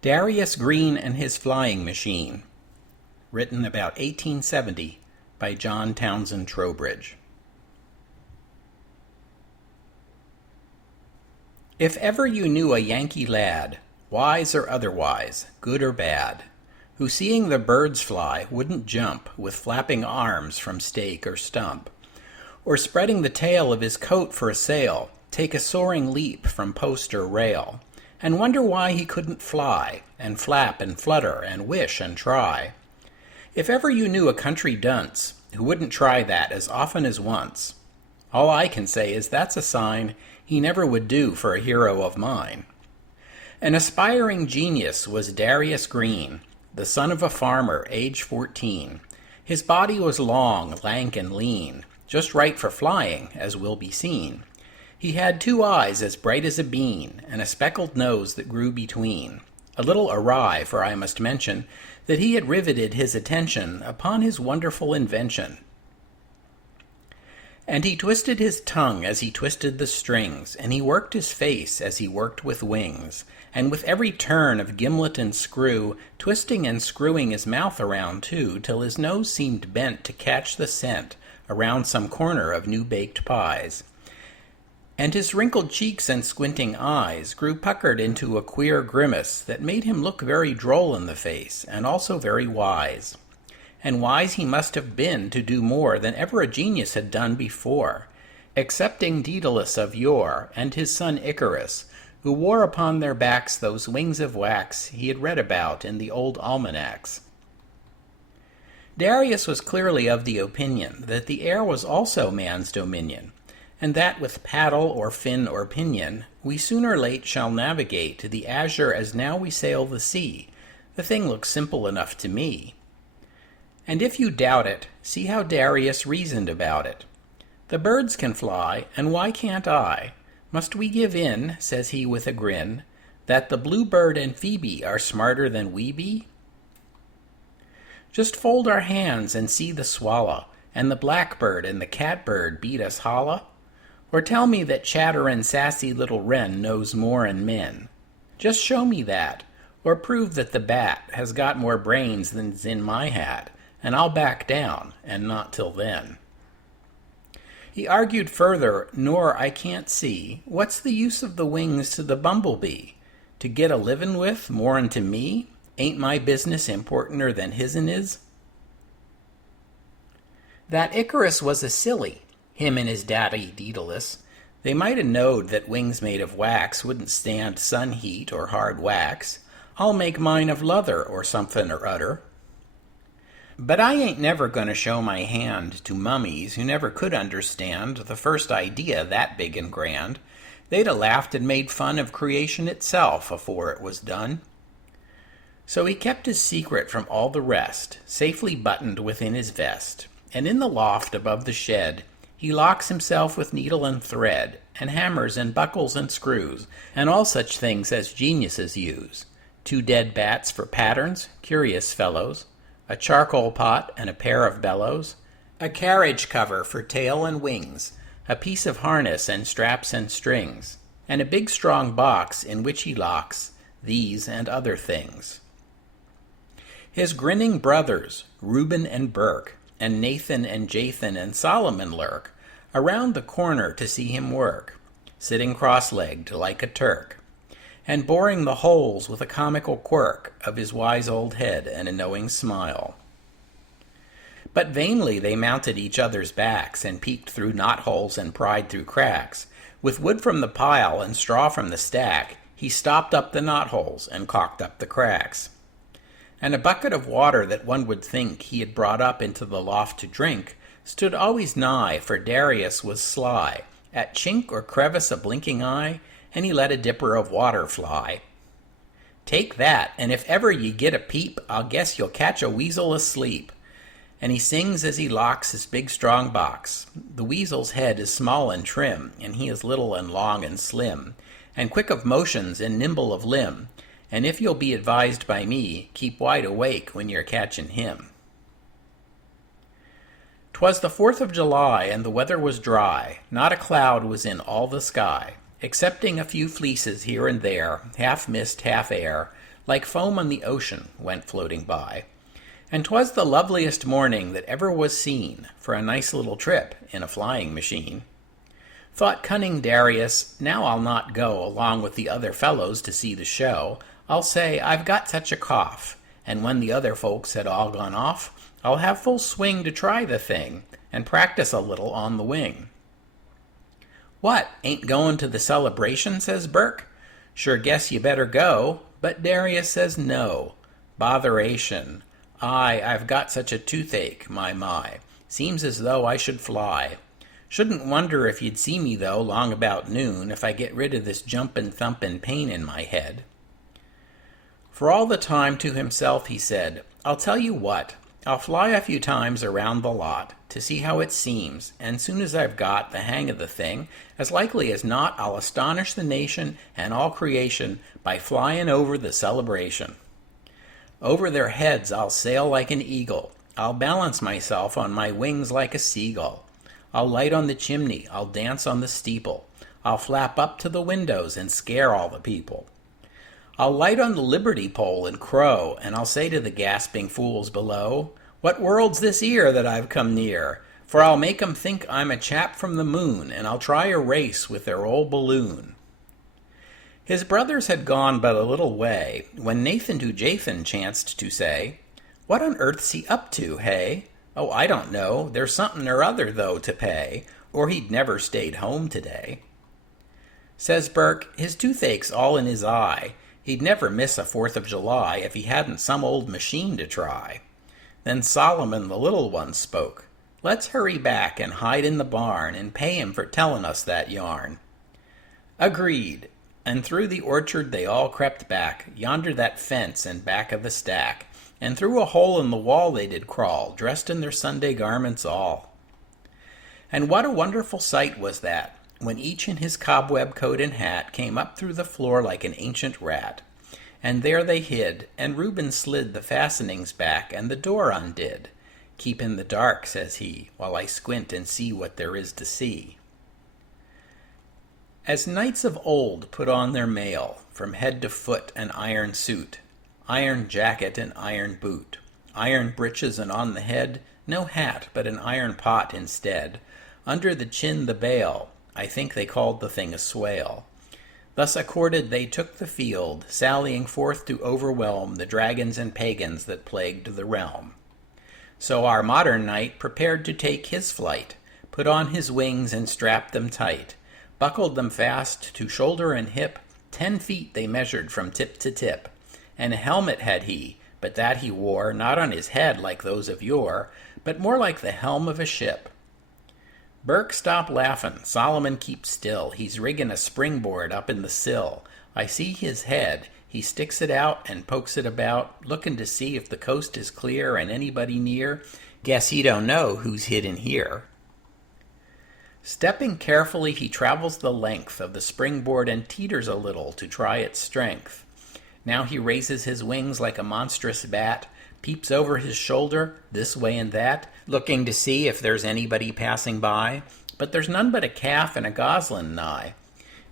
Darius Green and His Flying Machine, written about 1870 by John Townsend Trowbridge. If ever you knew a Yankee lad, wise or otherwise, good or bad, who seeing the birds fly wouldn't jump with flapping arms from stake or stump, or spreading the tail of his coat for a sail, take a soaring leap from post or rail, and wonder why he couldn't fly, and flap and flutter and wish and try. If ever you knew a country dunce who wouldn't try that as often as once, all I can say is that's a sign he never would do for a hero of mine. An aspiring genius was Darius Green, the son of a farmer, age 14. His body was long, lank, and lean, just right for flying, as will be seen. He had 2 eyes as bright as a bean, and a speckled nose that grew between. A little awry, for I must mention that he had riveted his attention upon his wonderful invention. And he twisted his tongue as he twisted the strings, and he worked his face as he worked with wings, and with every turn of gimlet and screw, twisting and screwing his mouth around too, till his nose seemed bent to catch the scent around some corner of new-baked pies. And his wrinkled cheeks and squinting eyes grew puckered into a queer grimace that made him look very droll in the face, and also very wise. And wise he must have been to do more than ever a genius had done before, excepting Daedalus of yore, and his son Icarus, who wore upon their backs those wings of wax he had read about in the old almanacs. Darius was clearly of the opinion that the air was also man's dominion, and that with paddle or fin or pinion, we soon or late shall navigate to the azure as now we sail the sea. The thing looks simple enough to me. And if you doubt it, see how Darius reasoned about it. The birds can fly, and why can't I? Must we give in, says he with a grin, that the bluebird and Phoebe are smarter than we be? Just fold our hands and see the swallow, and the blackbird and the catbird beat us holla? Or tell me that chatterin' sassy little wren knows more'n men. Just show me that, or prove that the bat has got more brains than's in my hat, and I'll back down, and not till then. He argued further, nor I can't see, what's the use of the wings to the bumblebee? To get a livin' with, more'n to me? Ain't my business importanter than his'n is? That Icarus was a silly, him and his daddy Daedalus. They might 'a' knowed that wings made of wax wouldn't stand sun heat or hard wax. I'll make mine of leather or somethin' or udder. But I ain't never gonna show my hand to mummies who never could understand the first idea that big and grand. They'd 'a' laughed and made fun of creation itself afore it was done. So he kept his secret from all the rest, safely buttoned within his vest, and in the loft above the shed he locks himself with needle and thread, and hammers and buckles and screws, and all such things as geniuses use. 2 dead bats for patterns, curious fellows, a charcoal pot and a pair of bellows, a carriage cover for tail and wings, a piece of harness and straps and strings, and a big strong box in which he locks these and other things. His grinning brothers, Reuben and Burke, and Nathan and Jathan and Solomon lurk around the corner to see him work, sitting cross-legged like a Turk, and boring the holes with a comical quirk of his wise old head and a knowing smile. But vainly they mounted each other's backs, and peeked through knot-holes and pried through cracks. With wood from the pile and straw from the stack, he stopped up the knot-holes and caulked up the cracks. And a bucket of water that one would think he had brought up into the loft to drink stood always nigh, for Darius was sly. At chink or crevice a blinking eye, and he let a dipper of water fly. Take that, and if ever ye get a peep, I'll guess you'll catch a weasel asleep. And he sings as he locks his big strong box. The weasel's head is small and trim, and he is little and long and slim, and quick of motions and nimble of limb. And if you'll be advised by me, keep wide awake when you're catchin' him. 'Twas the 4th of July, and the weather was dry. Not a cloud was in all the sky, excepting a few fleeces here and there, half mist, half air, like foam on the ocean, went floating by. And 'twas the loveliest morning that ever was seen for a nice little trip in a flying machine. Thought cunning Darius, now I'll not go along with the other fellows to see the show. I'll say I've got such a cough, and when the other folks had all gone off, I'll have full swing to try the thing, and practice a little on the wing. What, ain't goin' to the celebration, says Burke. Sure guess you better go, but Darius says no. Botheration. I've got such a toothache, my. Seems as though I should fly. Shouldn't wonder if you'd see me, though, long about noon, if I get rid of this jumpin', thumpin' pain in my head. For all the time to himself he said, I'll tell you what, I'll fly a few times around the lot to see how it seems, and soon as I've got the hang of the thing, as likely as not I'll astonish the nation and all creation by flyin' over the celebration. Over their heads I'll sail like an eagle, I'll balance myself on my wings like a seagull. I'll light on the chimney, I'll dance on the steeple, I'll flap up to the windows and scare all the people. I'll light on the liberty pole and crow, and I'll say to the gasping fools below, what world's this 'ere that I've come near? For I'll make 'em think I'm a chap from the moon, and I'll try a race with their old balloon. His brothers had gone but a little way, when Nathan to Jathan chanced to say, what on earth's he up to, hey? Oh, I don't know, there's something or other, though, to pay, or he'd never stayed home today. Says Burke, his toothache's all in his eye. He'd never miss a 4th of July if he hadn't some old machine to try. Then Solomon, the little one, spoke. Let's hurry back and hide in the barn and pay him for tellin' us that yarn. Agreed, and through the orchard they all crept back, yonder that fence and back of the stack, and through a hole in the wall they did crawl, dressed in their Sunday garments all. And what a wonderful sight was that, when each in his cobweb coat and hat came up through the floor like an ancient rat. And there they hid, and Reuben slid the fastenings back and the door undid. Keep in the dark, says he, while I squint and see what there is to see. As knights of old put on their mail, from head to foot an iron suit, iron jacket and iron boot, iron breeches, and on the head no hat but an iron pot instead, under the chin the bail, I think they called the thing a swale. Thus accorded they took the field, sallying forth to overwhelm the dragons and pagans that plagued the realm. So our modern knight prepared to take his flight, put on his wings and strapped them tight, buckled them fast to shoulder and hip, 10 feet they measured from tip to tip, and a helmet had he, but that he wore not on his head like those of yore, but more like the helm of a ship. Burke, stop laughin', Solomon, keep still, he's riggin' a springboard up in the sill. I see his head, he sticks it out and pokes it about, lookin' to see if the coast is clear and anybody near. Guess he don't know who's hidden here. Stepping carefully, he travels the length of the springboard and teeters a little to try its strength. Now he raises his wings like a monstrous bat, peeps over his shoulder, this way and that, looking to see if there's anybody passing by, but there's none but a calf and a goslin nigh.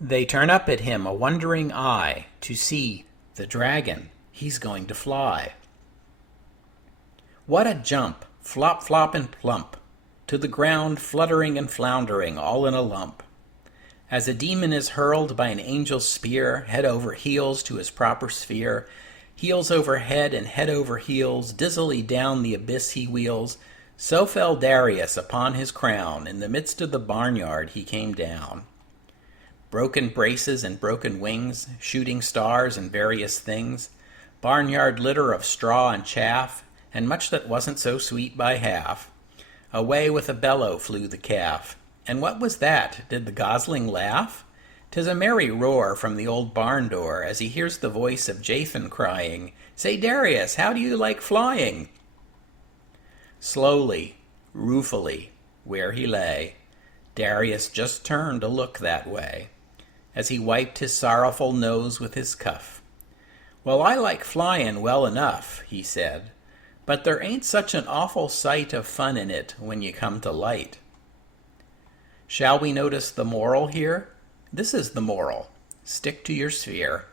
They turn up at him a wondering eye, to see the dragon, he's going to fly. What a jump, flop, flop, and plump, to the ground, fluttering and floundering, all in a lump. As a demon is hurled by an angel's spear, head over heels to his proper sphere, heels over head and head over heels, dizzily down the abyss he wheels, so fell Darius upon his crown, in the midst of the barnyard he came down. Broken braces and broken wings, shooting stars and various things, barnyard litter of straw and chaff, and much that wasn't so sweet by half. Away with a bellow flew the calf. And what was that? Did the gosling laugh? 'Tis a merry roar from the old barn door, as he hears the voice of Jathan crying, Say, Darius, how do you like flying? Slowly, ruefully, where he lay, Darius just turned to look that way, as he wiped his sorrowful nose with his cuff. Well, I like flyin' well enough, he said, but there ain't such an awful sight of fun in it when you come to light. Shall we notice the moral here? This is the moral. Stick to your sphere.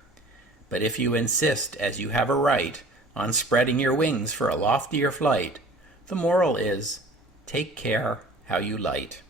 But if you insist, as you have a right, on spreading your wings for a loftier flight, the moral is, take care how you light.